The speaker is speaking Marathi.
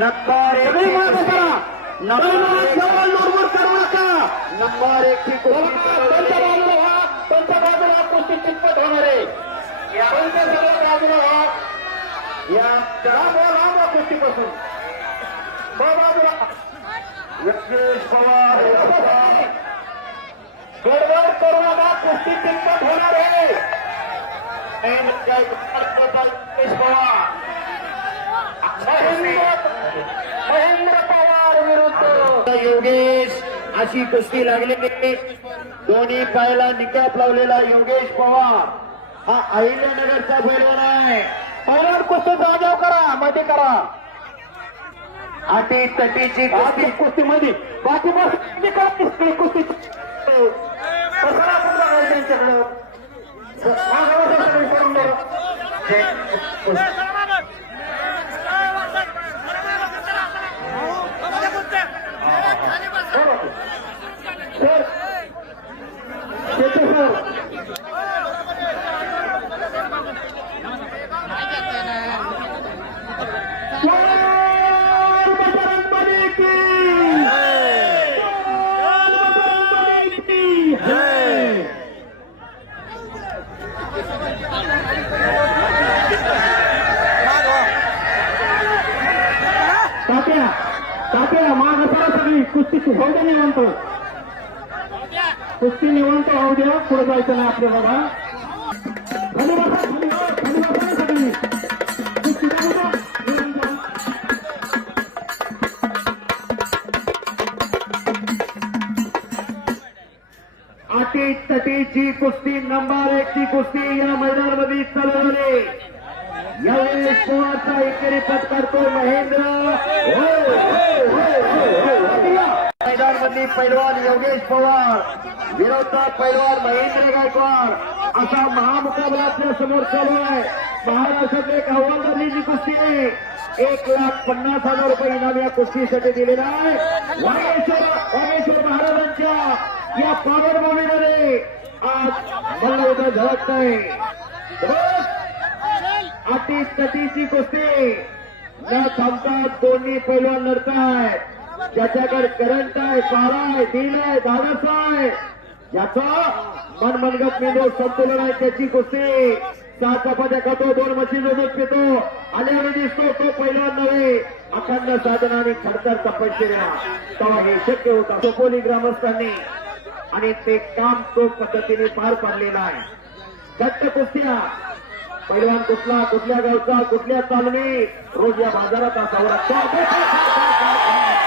नंबर एक करू. नका नंबर एक ची पंचबाजूला व्हा पंचबाजूला कुस्ती चितपत होणार. आहे पंचसगळ्या बाजूला व्हा या रामवा रामवा कुस्तीपासून बाजूला. यज्ञेश पवार गडबड करू नका कुस्ती चितपत होणार. आहे पवार. महेंद्र पवार विरुद्ध. योगेश अशी कुस्ती लागलेली दोन्ही पायाला निकाप लावलेला योगेश पवार. हा अहिल्यानगरचा पैलवान आहे. पैलवान कुस्ती जागाव करा मध्ये करा. अटी तटीची कुस्ती कुस्तीमध्ये. बाकी कुस्ती कुस्ती तात्या तात्या माग सरा सगळी कुस्ती होऊ द्या निवंत कुस्ती निवंत होऊ द्या. पुढे जायचं नाही आपल्याला बघा अटी तटीची कुस्ती नंबर एक ची कुस्ती या मैदानामध्ये चालू झाली. यावेळी सोळाचा एकेरी पत्कारतो महेंद्र. मैदानमधली पैलवान योगेश पवार विरोधचा पैलवान महेंद्र गायकवाड असा महामुकाबला आपल्यासमोर चालू आहे. महाराष्ट्रातले एक आव्हान झालेली कुस्ती आहे एक लाख पन्नास हजार रुपये इनाम या कुस्तीसाठी दिलेला आहे. वागेश्वर वागेश्वर महाराजांच्या या पावनभूमीमध्ये आज मल्लयुद्ध झळकत आहे अति तटीची कुस्ती. न थांबतात दोन्ही पैलवान लढत आहेत ज्याच्याकडे करंट आहे पारा आहे दिल आहे धाडस आहे. ज्याचा मनमनगत मेंदू संतुलन आहे त्याची कुस्ती चार चपात्या खातो दोन मशीन दूध पितो. आल्यावर दिसतो तो पहिला नव्हे. अखंड साधना आणि खडतर तपश्चर्या तेव्हा हे शक्य होता. सोपोली ग्रामस्थांनी आणि ते काम तो पद्धतीने पार पाडलेलं आहे. घट्ट कुस्त्या. पैलवान कुठला कुठल्या गावचा कुठल्या तालमी रोज या बाजारात असावा. लागतो